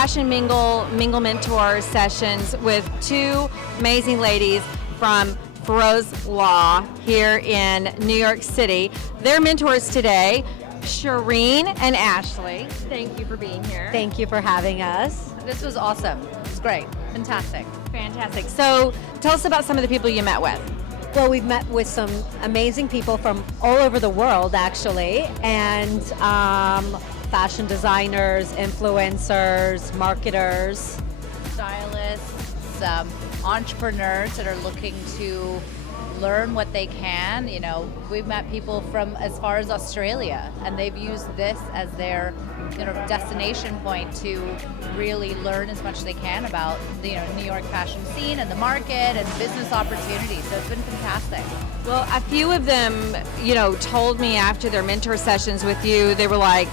Fashion Mingle Mentor sessions with two amazing ladies from Froese Law here in New York City. They're mentors today, Shirin and Ashlee. Thank you for being here. Thank you for having us. This was awesome. It was great. Fantastic. Fantastic. So tell us about some of the people you met with. Well, we've met with some amazing people from all over the world, actually, and fashion designers, influencers, marketers, Stylists, entrepreneurs that are looking to learn what they can. You know, we've met people from as far as Australia, and they've used this as their destination point to really learn as much as they can about the New York fashion scene and the market and business opportunities. So it's been fantastic. Well, a few of them, told me after their mentor sessions with you, they were like,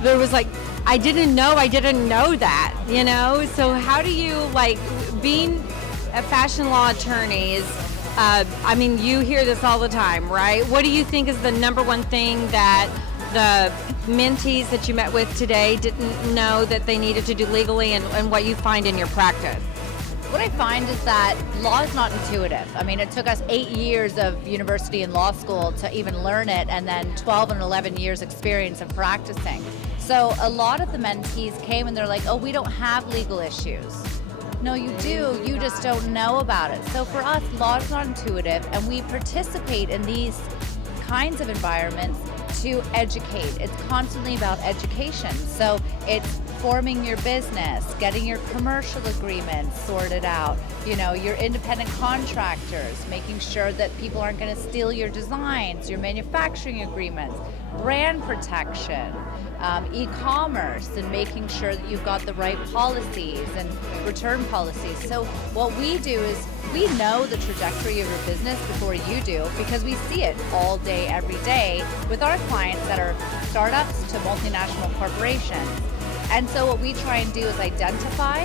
I didn't know that, So how do you, being a fashion law attorneys, you hear this all the time, right? What do you think is the number one thing that the mentees that you met with today didn't know that they needed to do legally, and what you find in your practice? What I find is that law is not intuitive. It took us 8 years of university and law school to even learn it, and then 12 and 11 years experience of practicing. So a lot of the mentees came and they're like, oh, we don't have legal issues. No, you do. You just don't know about it. So for us, law is not intuitive, and we participate in these kinds of environments to educate. It's constantly about education. So it's forming your business, getting your commercial agreements sorted out, your independent contractors, making sure that people aren't going to steal your designs, your manufacturing agreements, brand protection, e-commerce, and making sure that you've got the right policies and return policies. So what we do is we know the trajectory of your business before you do, because we see it all day, every day with our clients that are startups to multinational corporations. And so what we try and do is identify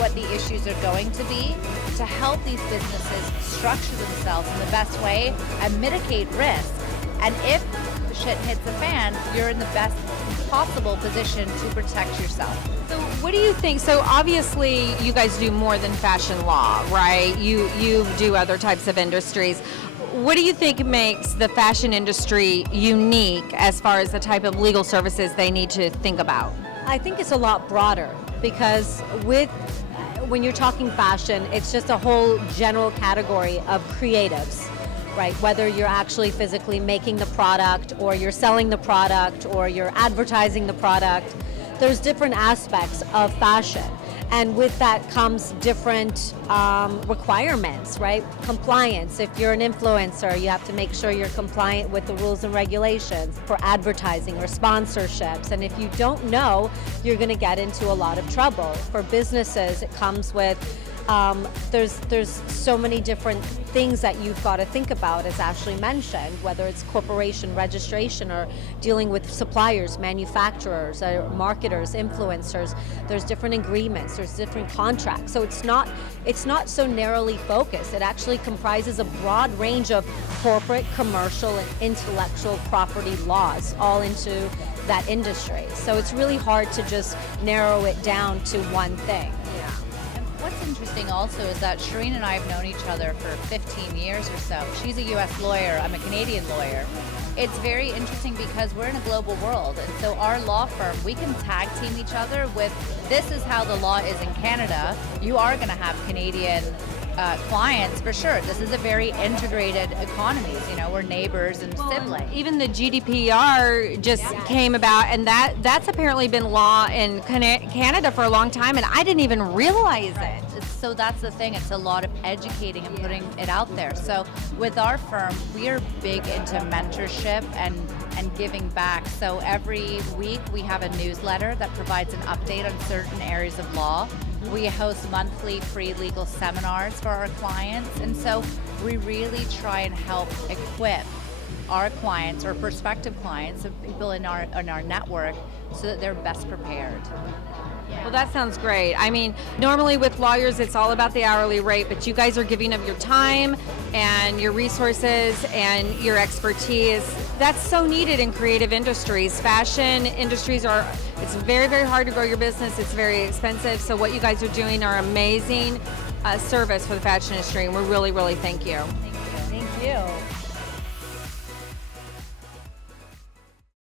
what the issues are going to be to help these businesses structure themselves in the best way and mitigate risk. And if shit hits the fan, you're in the best possible position to protect yourself. So what do you think? So obviously you guys do more than fashion law, right? You do other types of industries. What do you think makes the fashion industry unique as far as the type of legal services they need to think about? I think it's a lot broader, because when you're talking fashion, it's just a whole general category of creatives, right? Whether you're actually physically making the product, or you're selling the product, or you're advertising the product, there's different aspects of fashion. And with that comes different requirements, right? Compliance. If you're an influencer, you have to make sure you're compliant with the rules and regulations for advertising or sponsorships. And if you don't know, you're going to get into a lot of trouble. For businesses, it comes with there's so many different things that you've got to think about, as Ashlee mentioned, whether it's corporation registration or dealing with suppliers, manufacturers, marketers, influencers. There's different agreements, there's different contracts. So it's not so narrowly focused. It actually comprises a broad range of corporate, commercial, and intellectual property laws all into that industry. So it's really hard to just narrow it down to one thing. What's interesting also is that Shirin and I have known each other for 15 years or so. She's a US lawyer, I'm a Canadian lawyer. It's very interesting because we're in a global world, and so our law firm, we can tag team each other with, this is how the law is in Canada. You are going to have Canadian clients for sure. This is a very integrated economy. We're neighbors and siblings. Even the GDPR just came about, and that's apparently been law in Canada for a long time, and I didn't even realize it. So that's the thing, it's a lot of educating and putting it out there. So with our firm, we are big into mentorship and giving back. So every week we have a newsletter that provides an update on certain areas of law. We host monthly free legal seminars for our clients, and so we really try and help equip our clients or prospective clients, of people in our network, so that they're best prepared. Well, that sounds great. Normally with lawyers, it's all about the hourly rate, but you guys are giving of your time and your resources and your expertise. that's so needed in creative industries. Fashion industries it's very, very hard to grow your business. It's very expensive. So what you guys are doing are amazing service for the fashion industry, and we really, really thank you. Thank you. Thank you.